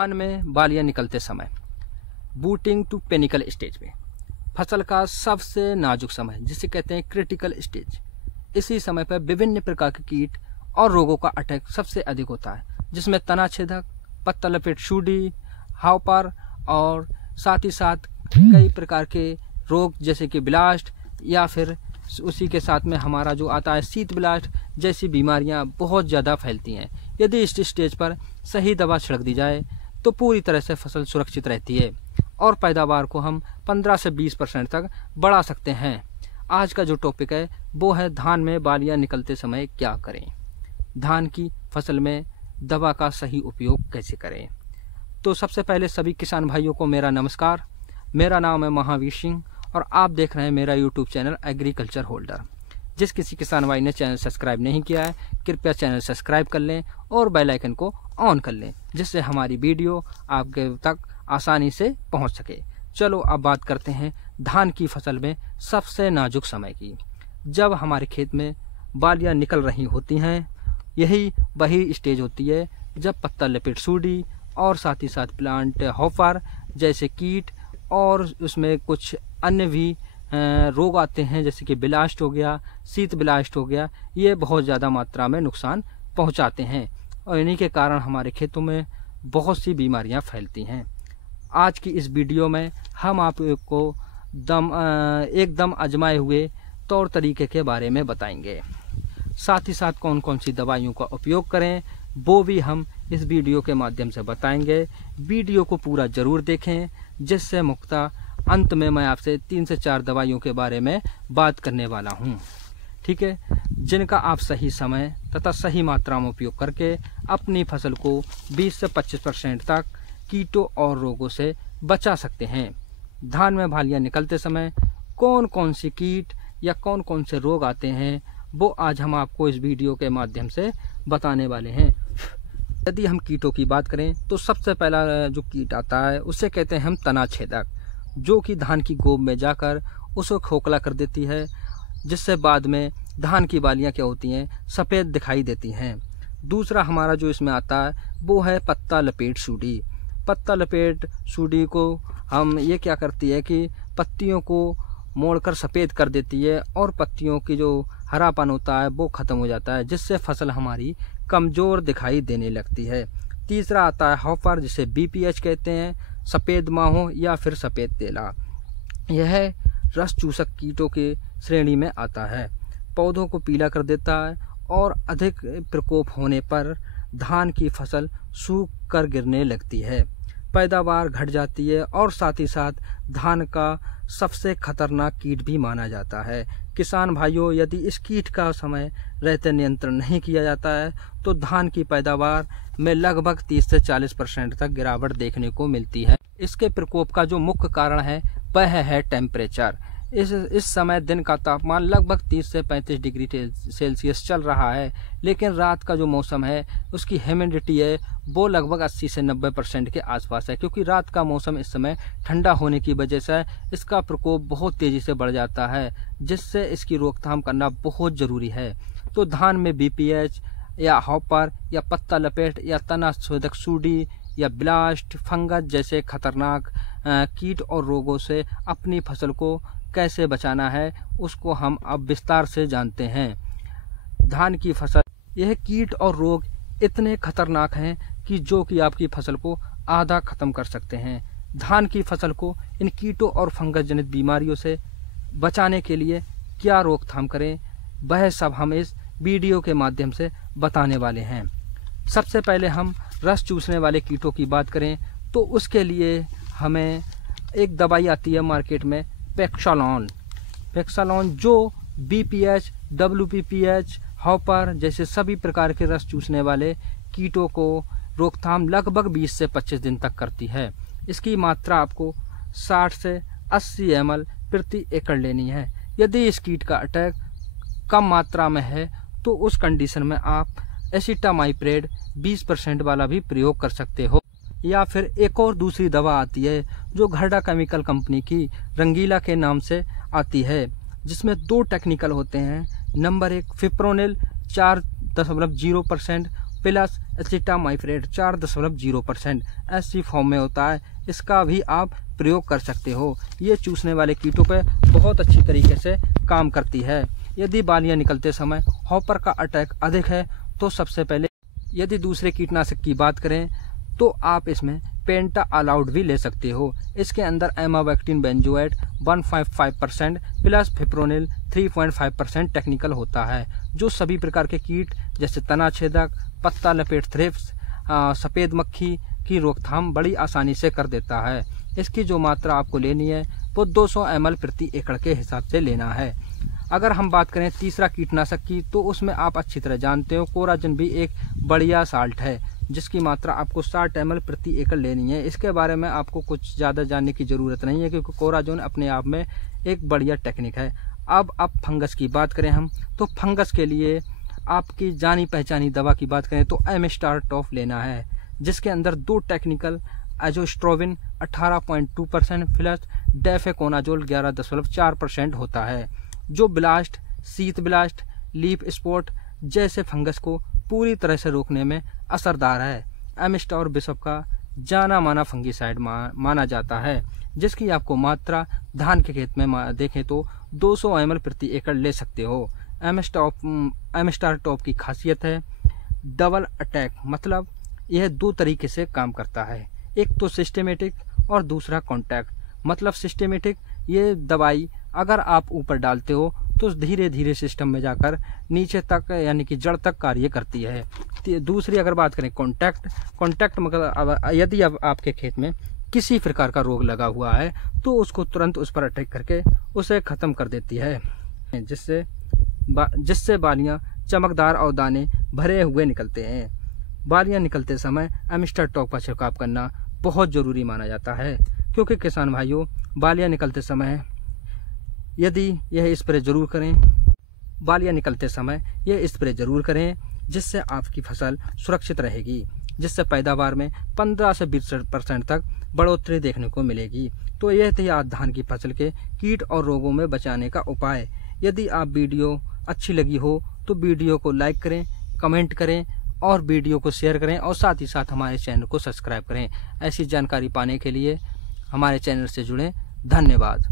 धान में बालियां निकलते समय बूटिंग टू पेनिकल स्टेज में फसल का सबसे नाजुक समय जिसे कहते हैं क्रिटिकल स्टेज। इसी समय पर विभिन्न प्रकार के कीट और रोगों का अटैक सबसे अधिक होता है, जिसमें तना छेदक, पत्ता लपेट सूंडी, हावपर और साथ ही साथ कई प्रकार के रोग जैसे कि ब्लास्ट या फिर उसी के साथ में हमारा जो आता है शीत ब्लास्ट जैसी बीमारियां बहुत ज़्यादा फैलती हैं। यदि इस स्टेज पर सही दवा छिड़क दी जाए तो पूरी तरह से फसल सुरक्षित रहती है और पैदावार को हम 15 से 20% तक बढ़ा सकते हैं। आज का जो टॉपिक है वो है धान में बालियां निकलते समय क्या करें, धान की फसल में दवा का सही उपयोग कैसे करें। तो सबसे पहले सभी किसान भाइयों को मेरा नमस्कार। मेरा नाम है महावीर सिंह और आप देख रहे हैं मेरा यूट्यूब चैनल एग्रीकल्चर होल्डर। जिस किसी किसान भाई ने चैनल सब्सक्राइब नहीं किया है कृपया चैनल सब्सक्राइब कर लें और बेल आइकन को ऑन कर लें, जिससे हमारी वीडियो आपके तक आसानी से पहुंच सके। चलो अब बात करते हैं धान की फसल में सबसे नाजुक समय की। जब हमारे खेत में बालियां निकल रही होती हैं, यही वही स्टेज होती है जब पत्ता लपेट सूंडी और साथ ही साथ प्लांट हॉपर जैसे कीट और उसमें कुछ अन्य भी रोग आते हैं, जैसे कि ब्लास्ट हो गया, शीत ब्लास्ट हो गया। ये बहुत ज़्यादा मात्रा में नुकसान पहुंचाते हैं और इन्हीं के कारण हमारे खेतों में बहुत सी बीमारियां फैलती हैं। आज की इस वीडियो में हम आपको एकदम आजमाए हुए तौर तरीके के बारे में बताएंगे। साथ ही साथ कौन कौन सी दवाइयों का उपयोग करें वो भी हम इस वीडियो के माध्यम से बताएंगे। वीडियो को पूरा ज़रूर देखें, जिससे मुक्ता अंत में मैं आपसे 3 से 4 दवाइयों के बारे में बात करने वाला हूं, ठीक है, जिनका आप सही समय तथा सही मात्रा में उपयोग करके अपनी फसल को 20 से 25% तक कीटों और रोगों से बचा सकते हैं। धान में बालियां निकलते समय कौन कौन सी कीट या कौन कौन से रोग आते हैं वो आज हम आपको इस वीडियो के माध्यम से बताने वाले हैं। यदि हम कीटों की बात करें तो सबसे पहला जो कीट आता है उसे कहते हैं हम तना छेदक, जो कि धान की गोब में जाकर उसको खोखला कर देती है, जिससे बाद में धान की बालियां क्या होती हैं, सफ़ेद दिखाई देती हैं। दूसरा हमारा जो इसमें आता है वो है पत्ता लपेट सूंडी। पत्ता लपेट सूंडी को हम ये क्या करती है कि पत्तियों को मोड़कर सफ़ेद कर देती है और पत्तियों की जो हरापन होता है वो ख़त्म हो जाता है, जिससे फसल हमारी कमज़ोर दिखाई देने लगती है। तीसरा आता है हॉपर, जिसे BPH कहते हैं, सफ़ेद माहो या फिर सफ़ेद तेला। यह रस चूसक कीटों के श्रेणी में आता है, पौधों को पीला कर देता है और अधिक प्रकोप होने पर धान की फसल सूख कर गिरने लगती है, पैदावार घट जाती है और साथ ही साथ धान का सबसे खतरनाक कीट भी माना जाता है। किसान भाइयों, यदि इस कीट का समय रहते नियंत्रण नहीं किया जाता है तो धान की पैदावार में लगभग 30 से 40% तक गिरावट देखने को मिलती है। इसके प्रकोप का जो मुख्य कारण है वह है टेम्परेचर। इस समय दिन का तापमान लगभग 30 से 35 डिग्री सेल्सियस चल रहा है, लेकिन रात का जो मौसम है उसकी ह्यूमिडिटी है वो लगभग 80 से 90% के आसपास है, क्योंकि रात का मौसम इस समय ठंडा होने की वजह से इसका प्रकोप बहुत तेज़ी से बढ़ जाता है, जिससे इसकी रोकथाम करना बहुत ज़रूरी है। तो धान में BPH या हॉपर या पत्ता लपेट या तना छेदक सूंडी या ब्लास्ट, फंगस जैसे खतरनाक कीट और रोगों से अपनी फसल को कैसे बचाना है उसको हम अब विस्तार से जानते हैं। धान की फसल, यह कीट और रोग इतने खतरनाक हैं कि जो कि आपकी फसल को आधा खत्म कर सकते हैं। धान की फसल को इन कीटों और फंगस जनित बीमारियों से बचाने के लिए क्या रोकथाम करें वह सब हम इस वीडियो के माध्यम से बताने वाले हैं। सबसे पहले हम रस चूसने वाले कीटों की बात करें तो उसके लिए हमें एक दवाई आती है मार्केट में, पेक्सालॉन, जो BPH, WPPH, हॉपर जैसे सभी प्रकार के रस चूसने वाले कीटों को रोकथाम लगभग 20 से 25 दिन तक करती है। इसकी मात्रा आपको 60 से 80 ml प्रति एकड़ लेनी है। यदि इस कीट का अटैक कम मात्रा में है तो उस कंडीशन में आप एसिटामाइप्रेड 20% वाला भी प्रयोग कर सकते हो, या फिर एक और दूसरी दवा आती है जो घरडा केमिकल कंपनी की रंगीला के नाम से आती है, जिसमें 2 टेक्निकल होते हैं। नंबर 1 फिप्रोनिल 4.0%, प्लस एसिटामाइप्रेट 4.0% ऐसी फॉर्म में होता है, इसका भी आप प्रयोग कर सकते हो। ये चूसने वाले कीटों पे बहुत अच्छी तरीके से काम करती है। यदि बालियां निकलते समय हॉपर का अटैक अधिक है तो सबसे पहले यदि दूसरे कीटनाशक की बात करें तो आप इसमें पेंटा अलाउड भी ले सकते हो। इसके अंदर एमावेक्टिन बेंजोएट 1.5% प्लस फिप्रोनिल 3.5% टेक्निकल होता है, जो सभी प्रकार के कीट जैसे तना छेदक, पत्ता लपेट थ्रिप्स, सफ़ेद मक्खी की रोकथाम बड़ी आसानी से कर देता है। इसकी जो मात्रा आपको लेनी है वो 200 ml प्रति एकड़ के हिसाब से लेना है। अगर हम बात करें तीसरा कीटनाशक की तो उसमें आप अच्छी तरह जानते हो कोराजन भी एक बढ़िया साल्ट है, जिसकी मात्रा आपको 60 ml प्रति एकड़ लेनी है। इसके बारे में आपको कुछ ज़्यादा जानने की ज़रूरत नहीं है, क्योंकि कोराजन अपने आप में एक बढ़िया टेक्निक है। अब फंगस की बात करें हम तो फंगस के लिए आपकी जानी पहचानी दवा की बात करें तो एमिस्टार टॉप लेना है, जिसके अंदर 2 टेक्निकल एजोस्ट्रोविन 18.2% प्लस डेफेकोनाजोल 11.4% होता है, जो ब्लास्ट, शीत ब्लास्ट, लीफ स्पॉट जैसे फंगस को पूरी तरह से रोकने में असरदार है। एमिस्टार बिशप का जाना माना फंगीसाइड माना जाता है, जिसकी आपको मात्रा धान के खेत में देखें तो 200 ml प्रति एकड़ ले सकते हो। एमिस्टार टॉप की खासियत है डबल अटैक, मतलब यह 2 तरीके से काम करता है, एक तो सिस्टेमेटिक और दूसरा कॉन्टैक्ट। मतलब सिस्टेमेटिक, ये दवाई अगर आप ऊपर डालते हो तो धीरे धीरे सिस्टम में जाकर नीचे तक यानी कि जड़ तक कार्य करती है। दूसरी अगर बात करें कॉन्टैक्ट मतलब यदि अब आपके खेत में किसी प्रकार का रोग लगा हुआ है तो उसको तुरंत उस पर अटैक करके उसे ख़त्म कर देती है, जिससे बालियां चमकदार और दाने भरे हुए निकलते हैं। बालियां निकलते समय एमिस्टार टॉप का छिड़काव करना बहुत ज़रूरी माना जाता है, क्योंकि किसान भाइयों बालियां निकलते समय यदि यह स्प्रे जरूर करें, बालियां निकलते समय यह स्प्रे जरूर करें, जिससे आपकी फसल सुरक्षित रहेगी, जिससे पैदावार में 15 से 20% तक बढ़ोतरी देखने को मिलेगी। तो यह थी आज धान की फसल के कीट और रोगों में बचाने का उपाय। यदि आप वीडियो अच्छी लगी हो तो वीडियो को लाइक करें, कमेंट करें और वीडियो को शेयर करें, और साथ ही साथ हमारे चैनल को सब्सक्राइब करें। ऐसी जानकारी पाने के लिए हमारे चैनल से जुड़ें। धन्यवाद।